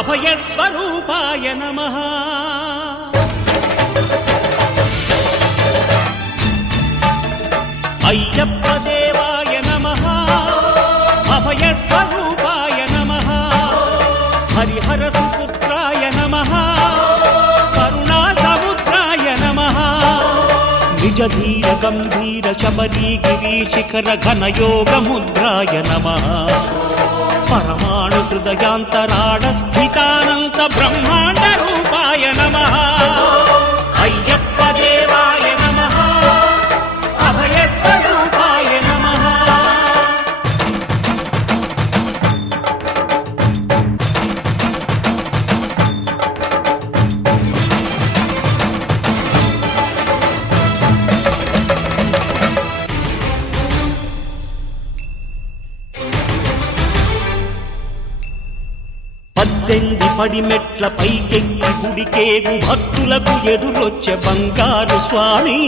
అభయస్వరూపాయ నమః. అయ్యప్ప దేవాయ నమః. అభయస్వరూపాయ నమః. హరిహర సుపుత్రాయ నమః. కరుణా సముద్రాయ నమః. నిజ ధీర గంభీర శబరీ గిరీ శిఖర ఘనయోగ ముద్రాయ నమః. పరమాణు హృదయాంతరాళ స్థితానంత బ్రహ్మాండ రూపాయ నమః. అయ్యప్ప దేవాయ నమః. అభయస్వరూపాయ నమః. పద్దెంది పడిమెట్ల పైకెక్కి గుడికేగు భక్తులకు ఎదురొచ్చే బంగారు స్వామి.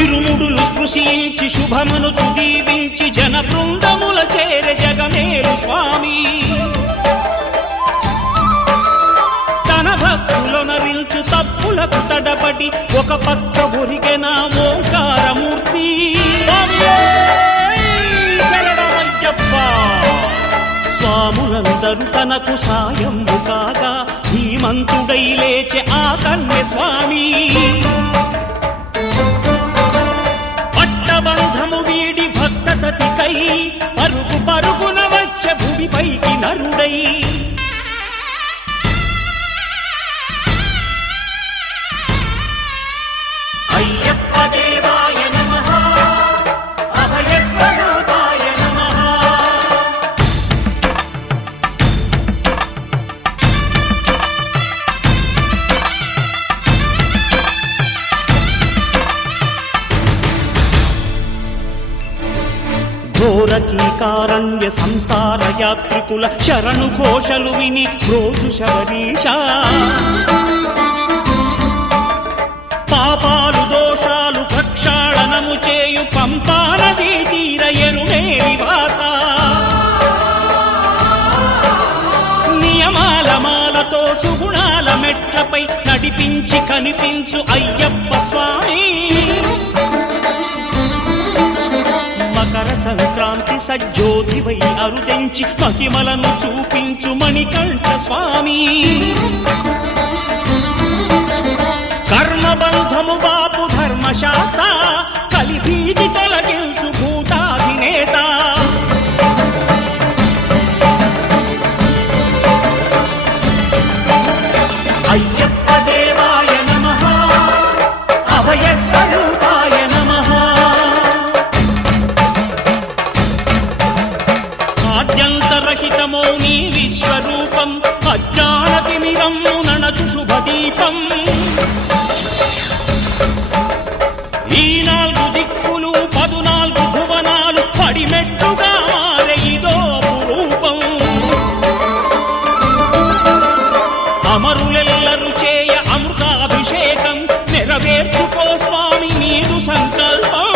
ఇరుముడులు స్పృశించి శుభమును చుదీవించి జన బృందముల చేరే జగమేలు స్వామి. తన భక్తులొనరిల్చు తప్పులకు తడబడి ఒక పక్క ఒరిగెన ఓంకారమూర్తి. స్వాములందరూ తనకు సాయము కాగా ధీమంతుడై లేచే ఆ కన్య స్వామి. పట్టబంధము వీడి భక్తతతికై పరుగు పరుగున వచ్చే భూమిపైకి నరుడై. అయ్యప్ప దేవాయ నమః. అభయస్వరూపాయ నమః. ఘోరకీకారణ్య సంసార యాత్రికుల శరణు ఘోషలు విని రోజు శబరీష. పాపాలు దోషాలు ప్రక్షాళనము చేయు పంపా నదీ తీర ఎరుమే నివాస. నియమాల మాలతో సుగుణాల మెట్లపై నడిపించి కనిపించు అయ్యప్ప స్వామి. మకర సంక్రాంతి సజ్జోతివై అరుదెంచి మహిమలను చూపించు మణికంఠ స్వామి. కర్మబంధము బాపు ధర్మశాస్త్ర కలిభీతి తొలగించు భూతాధినేత. అయ్యప్ప దేవాయ నమః. అభయస్వరూపాయ నమః. ఆద్యంతరహితమో నీ విశ్వరూపం అజ్ఞానతిమిరము నణచు శుభదీపం. ఈ 4 దిక్కులు 14 భువనాలు పడిమెట్టుగా మారే ఇదో రూపం. అమరులెల్లరు చేయ అమృతాభిషేకం నెరవేర్చుకో స్వామి నీదు సంకల్పం.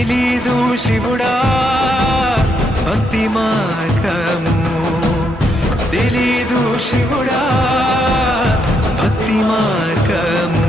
తెలీదు శివుడా భక్తి మార్గము, తెలీదు శివుడా భక్తి మార్గము.